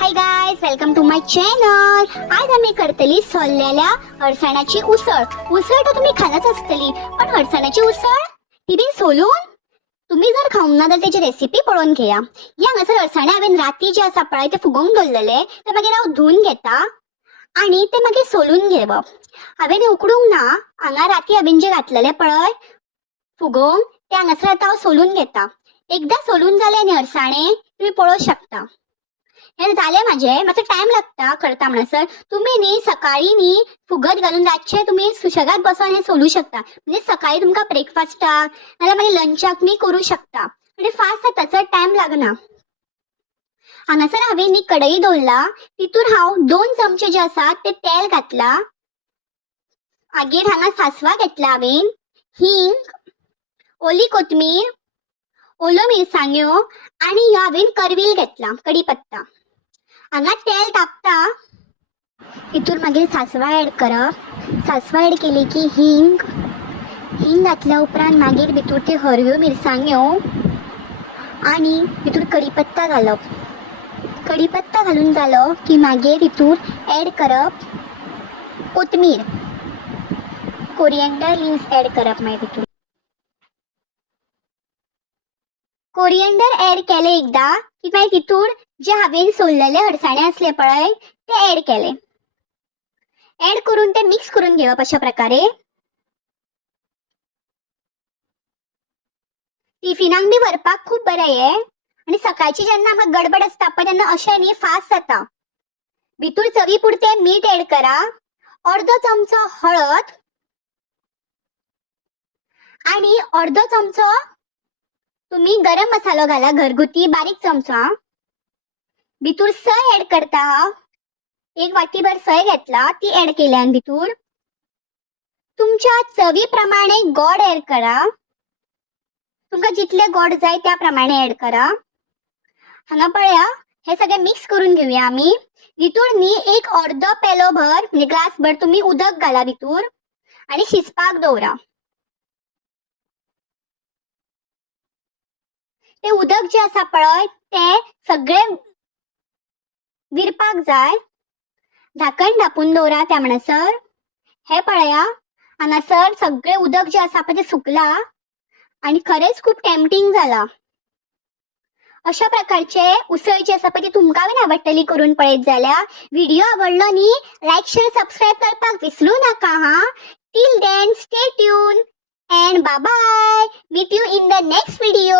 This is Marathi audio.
High guys, welcome to my channel. आज आम्ही करतली सोललेल्या अळसाण्याची उसळ. उसळ तर तुम्ही खालाच असतली, पण अळसाण्याची उसळ ती बी सोलून. तुम्ही जर खाऊन ना तर त्याची रेसिपी पळून घेया. या नसर अळसाणे हांवें राती जे आसा पळय ते फुगोवंक दवरलेले, ते मागीर हांव धुवून घेता आणि ते मागीर सोलून घेवप. हांवें उकडूंक ना, हांगा राती हांवें जे घातलेले पळय फुगोवंक, ते हांगासर आतां हांव सोलून घेता. एकदा सोलून जाले न्ही अळसाणे, तुम्ही पळोवंक शकता. हे झाले माझे. मातसो टाइम लागता करता म्हणसर. तुम्ही न्ही सकाळी न्ही फुगत घालून रातचे तुम्ही सुशेगात बसून हे सोलू शकता. म्हणजे सकाळी तुमकां ब्रेकफास्टाक नाल्यार मागीर लंचाक न्ही करू शकता. म्हणजे फास्ट जाता, चड टाइम लागना. हांगासर हांवें न्ही कढई दवरला. तितून हांव 2 चमचे जे आसा ते तेल घातला. मागीर हांगा सासवा घेतला हांवें, हिंग, ओली कोथमीर, ओल्यो मिरसांग्यो आनी ह्यो हांवें करवील घेतला, कढीपत्ता. हांगा तेल तापता. हितून मागीर सासवा ऍड करप. सासवा ऍड केली की हिंग घातल्या उपरांत मागीर भितूर ते हरव्यो मिरसांग्यो आनी भितूर कढीपत्ता घालप. कढीपत्ता घालून जालो की मागीर हितूर ऍड करप कोथमीर, कोरिएंडर लिव्स ऍड करप. मागीर भितूर कोरिएंडर ऍड केले एकदा की मागीर तितूर जे हांवें सोललेले अळसाणे असले पळय ते ऍड केले. ऍड करून ते मिक्स करून घेवप अशा प्रकारे. टिफिनाक बी व्हरपाक खूप बरें हे. आणि सकाळची जेन्ना आमकां गडबड आसता पळय तेन्ना अशें न्ही फास्ट जाता. भितूर चवी पुरते मीठ ऍड करा, अर्दो चमचो हळद आणि अर्दो चमचो तुम्ही गरम मसालो घाला, घरगुती बारीक चमचो. भितूर सय ऍड करता. 1 वाटीभर सय घेतला, ती ऍड केल्यान भितूर तुमच्या चवी प्रमाणे गोड ऍड करा. तुमकां जितले गोड जाय त्या प्रमाणे ऍड करा. हांगा पळया, हे सगळें मिक्स करून घेवया आमी. भितूर न्ही एक अर्दो पेलो भर म्हणजे ग्लास भर तुम्ही उदक घाला भितूर आणि शिजपाक दवरा. ते उदक जे आसा पळय ते सगळें विरपाक जाय. झाकण धापून दवरा त्या म्हणसर. हे पळया, हांगासर सगळें उदक जे आसा पळय ते सुकला आणि खरेंच खूप टेम्पटिंग जाला. अशा प्रकारचे उसळ जी आसा पळय ती तुमकां बीन आवडटली करून पळयत जाल्यार. व्हिडिओ आवडलो न्ही, लाईक शेअर सबस्क्राईब करपाक विसरू नका हा. Till then stay tune and bye bye. Meet you in the next video.